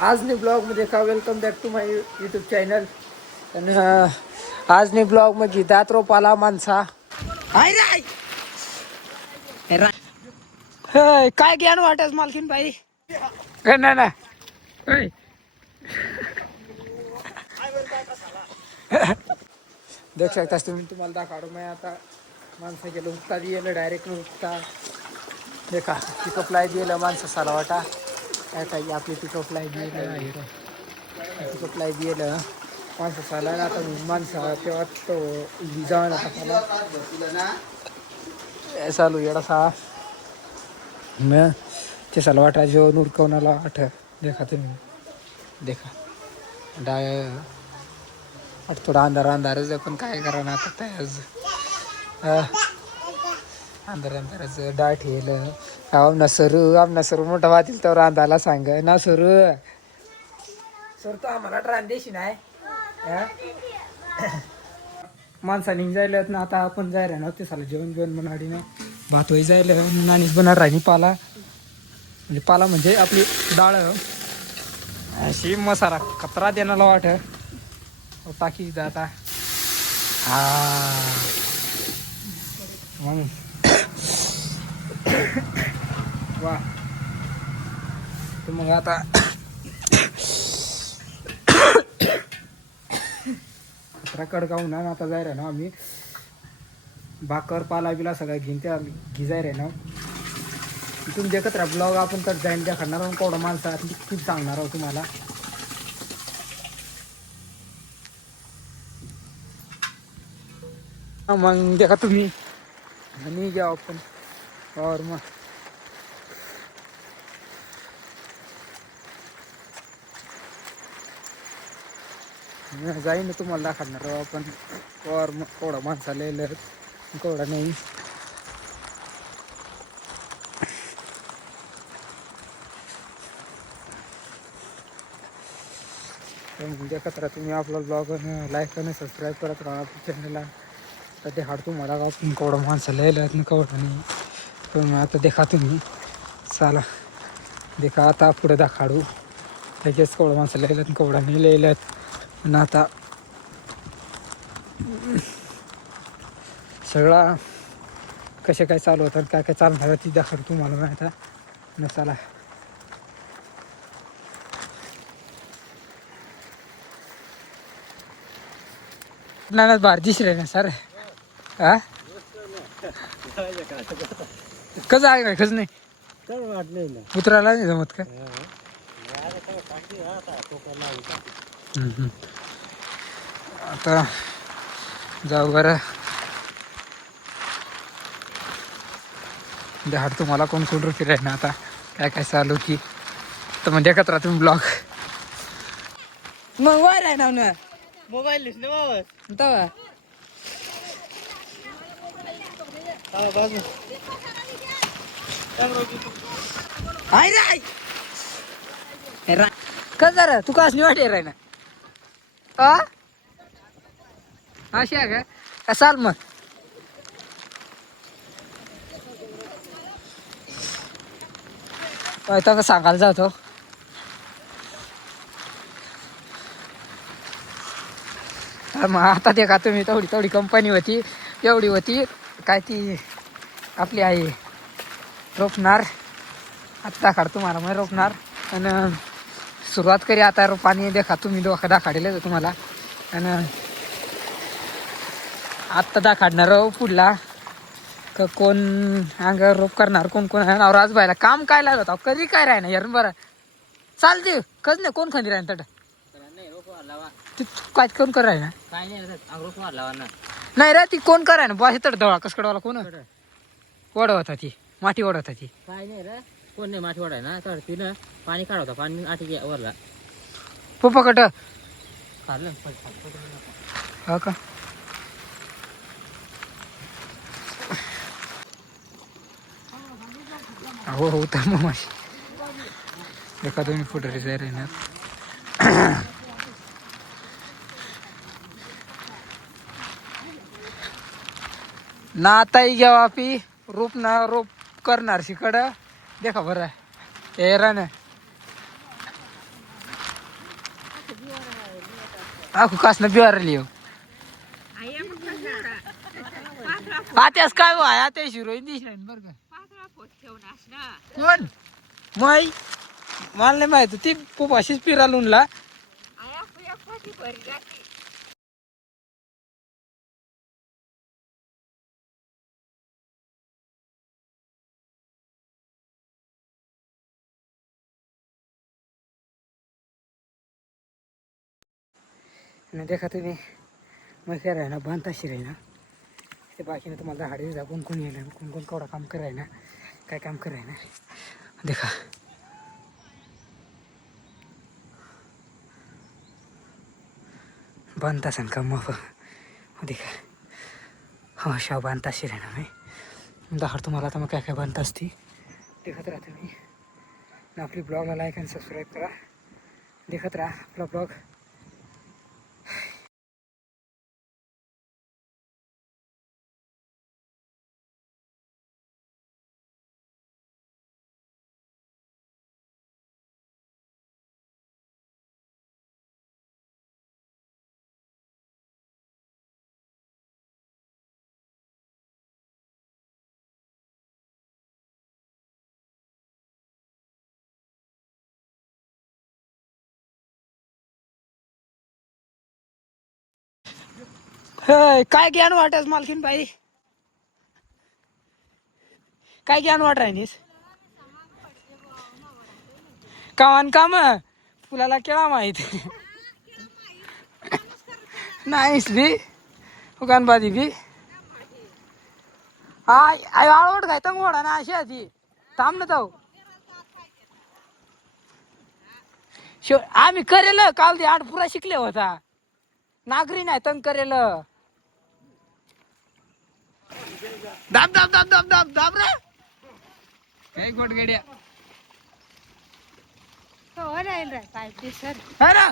आज नी ब्लॉगमध्ये का welcome back to my YouTube channel. आणि आज नी ब्लॉगमध्ये दात रोपाला माणसा काय ज्ञान वाटस मालकीन बाई ना ना देख शकता तुम्ही. तुम्हाला दाखवतो मी आता माणसं गेलं उठता दिलं डायरेक्ट उठता. देखा पिकअप लाय दिलं माणसं साला वाटा काय काही आपली पिकअप लाय दिलं पिकअप लाय दिलं माणसं साला आता माणसं तेव्हा तो जाऊन आता चालू येडा सा मैं ते साला वाटा जो नूर कोणाला आठ देखा तुम्ही देखा डाय थोडा अंधार अंधारच पण काय करा ना आता त्याच अंधार अंधारच डाळ ठेवलं. आमना सरू मोठा वातील तर रांधायला सांग ना सरू सर तो आम्हाला रान देशी नाही माणसाने जायला ना. आता आपण जायला ना ते साला जेवण जेवण म्हणाडी ना भात होई जायला नाणीच बनणार राहिली पाला म्हणजे पाला म्हणजे आपली डाळ अशी मसाला कचरा देण्याला वाट टाकी आता हा मग वा तर मग आता कचरा कडकावून ना आता जाय रे ना आम्ही भाकर पाला बिला सगळ्या घेऊन त्या घिजाय रे ना. इथून देखत राहा ब्लॉग आपण तर जाईन त्या खाणार कोवडा माणसा खूप सांगणार आहोत तुम्हाला. मग देखा तुम्ही आणि घ्या आपण और मग जाईन तुम्हाला दाखवणार आपण और मग कोवडा माणसाला येईल कोवडा नाही. देखत राहा तुम्ही आपला ब्लॉग लाईक आणि सबस्क्राईब करत राहा आपल्या चॅनलला. तर ते हाड तुम्हाला आपण कोवडा माणसाला येईल कोवडा नाही. पण आता देखा तुम्ही चला देखा आता पुढे दाखाडू लगेच कोवडा माणसाला येईल कोवडा नाही लिहिल्यात. पण आता सगळा कसे काय चालू होतात काय काय चालणार ती दाखवतो तुम्हाला माहीत आहे न. चला ना बाहेर दिसले ना सर हा कसं आहे नाही खच नाही उतरायला नाही जमत का. आता जाऊ बरं हाड तुम्हाला कोण सोडून फिराय ना आता काय काय चालू की तर म्हणजे देखत राहा तुम्ही ब्लॉग. मग वर आहे ना ना मोबाईल तवा का जरा तू कास नाही वाटे राय ना अशी आहे का चाल मग तर सांगायला जातो. मग आता ते का तुम्ही तेवढी कंपनी होती एवढी होती काय ती आपली आहे रोपणार आता दाखाड तुम्हाला मग रोपणार आणि सुरुवात करी आता पाणी देखा तुम्ही दाखाडले तुम्हाला. आणि आत्ता दाखाडणार पुढला कोण अंगावर रोप करणार कोण कोण आहे आज बायला काम काय लागत कधी काय राही ना यार बरं चालते कच नाही कोण खाली राहीन तट काय कोण कर राही ना नाही रे ती कोण कराय ना बाशी तर दळा कसकडवाला कोण वडवता ती माठी वडवता ती काय नाही रे कोण नाही माठी वडाय ना तर तिनं पाणी काढवता पाणी आठी वरला पप्पा कट काढलं हा का हो हो तर मग देखा तुम्ही फोटो रिझायर येणार ना आताही घ्या आपी रोप ना रोप करणार शिकड देखा बरं आहे ना टाकू कासनं बिवार लिहो आत्यास काय हो आहे आता हिरोईन दिसला बरं का कोण माई मला नाही माहित ती खूप अशीच पिरा लुनला देखा तुम्ही मग काय राही ना बांधताशी राही ना ते बाकीने तुम्हाला हाडी जा कोण कोण येईल कोण कोण केवढा काम कराय ना काय काम कराय ना देखा बांधता सन का मग देखा हो शाव बांधताशी राही ना मी दाखड तुम्हाला आता मग काय काय बांधता असती देखत राहा तुम्ही ना आपली ब्लॉगला लाईक आणि सबस्क्राईब करा देखत राहा आपला ब्लॉग काय ज्ञान वाटस मालकीन बाई काय ज्ञान वाट राहिनीस कामान काम फुलाला केळा माहीत नाहीस बी उगानबादी बी आय आय आवड काय तंग ओढा ना अशी आधी थांब ना जाऊ आम्ही करेल काल ते आठ पुरा शिकले होता नागरी नाही तंग करेल दाब दाब दाब दाब दाब दाब रे काय गोट गड्या हो राहील रे पाहिजे सर है ना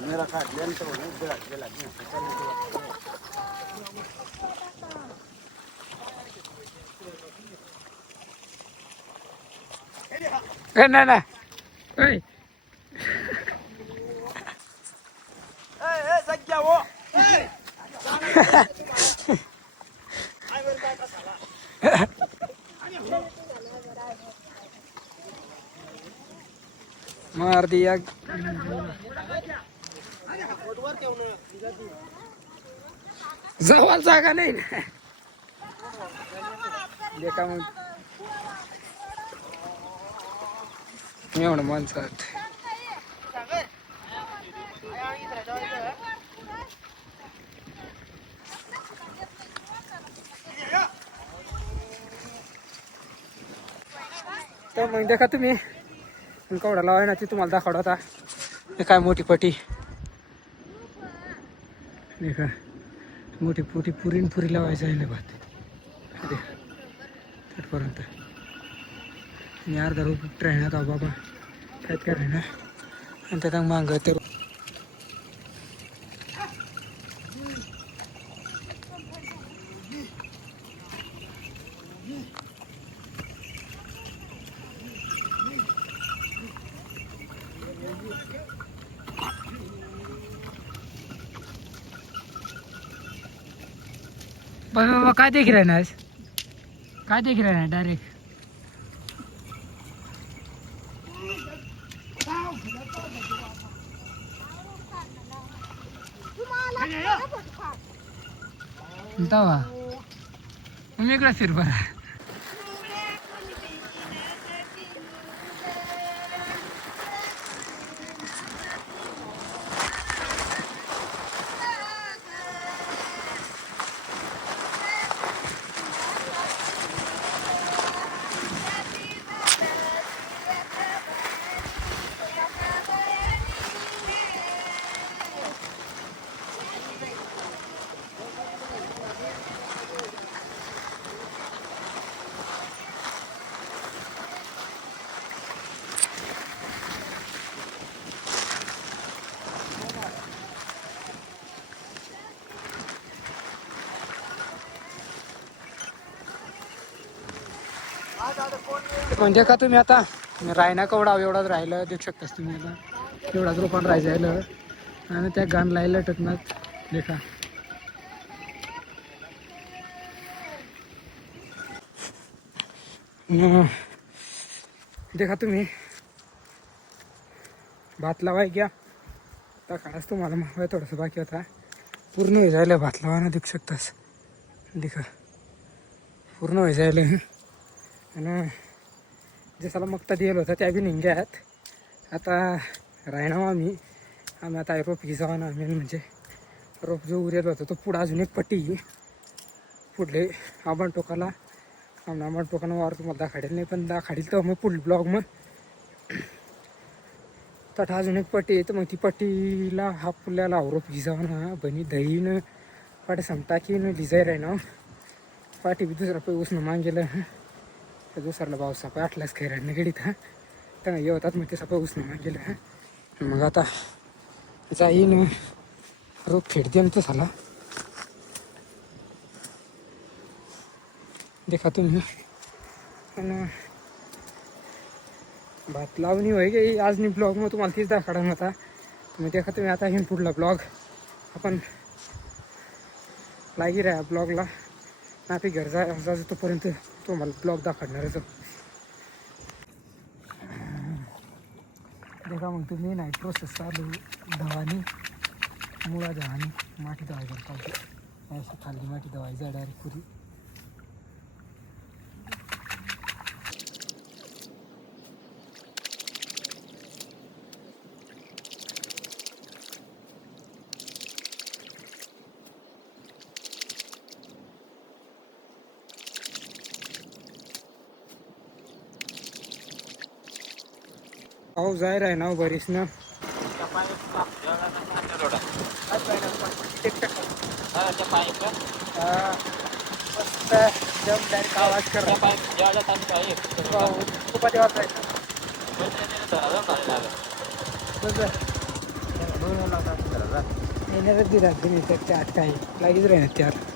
मेरा खाट लेन तो नहीं बेला बेला नहीं नहीं ए ए सच्चा वो मार दिया जवळ जागा नाही ना देखा मग एवढं माणसात तर मग देखा तुम्ही कवडा लावाय ना ती तुम्हाला दाखवत होता हे काय मोठी पटी देखा मोठी पोटी पुरीन पुरी लावायचं आहे ना भात तिथपर्यंत मी अर्धा रुपये ट्रेनात आहो बाबा काय काय राहणार आणि त्यात मागं तर बाबा काय देखील राहणार काय देखील राहणार डायरेक्ट तवा मी इकडे फिर बरा म्हणजे का तुम्ही आता रायना कवडा एवढाच राहिलं देऊ शकतास तुम्ही आता एवढाच रोपान राहायचं आणि त्या गाण लायला टकनात देखा देखा तुम्ही भात लावाय घ्या तर काळच तुम्हाला माहिती थोडंसं बाकी होता पूर्ण होई जायला भात लावायला देऊ शकतास देखा पूर्ण होई जायला आणि जसाला मक्ता दिलं होता त्या बी निघ्यात आता राहणार आम्ही आता रोप घिजावा ना मेन म्हणजे रोप जो उरेल होता तो पुढं अजून एक पट्टी पुढले आबाण टोकाला आबाण टोकानं वावर तुम्हाला दाखाडेल नाही पण दाखाडील तर मग पुढील ब्लॉग मग तठा अजून एक पट्टी आहे तर मग ती पट्टीला हा पुल्याला रोप घिजावा ना बनी दहीनं पाठी समता की न लिजाय राहणार पाठी बी दुसरा पे उसनं मागेलं तर दुसऱ्याला भाऊ सपा आठलाच खैराडनं गेलीत हा तर येतात मग ते सपा उसनं मागेलं हा मग आता जाईन रोप फेडते तो झाला देखा तुम्ही आणि भात लावणी होय गे आज मी ब्लॉग मग तुम्हाला तीच दाखवणार होता तुम्ही देखा तुम्ही आता हे पुढला ब्लॉग आपण लागी राहा ब्लॉगला नापी घर जायचं तोपर्यंत तुम्हाला ब्लॉग दाखवणारच देखा मग तुम्ही नाही प्रोसेस चालू धवानी मुळा धवानी माती धवायचं पाहिजे अशी खाली माती धवायचं डायरेक्ट पुरी पाऊस जायला आहे ना बरीच ना आवाज कर येणारच दिला तुम्ही तर ते आठ काही लागीच राहणार त्यावर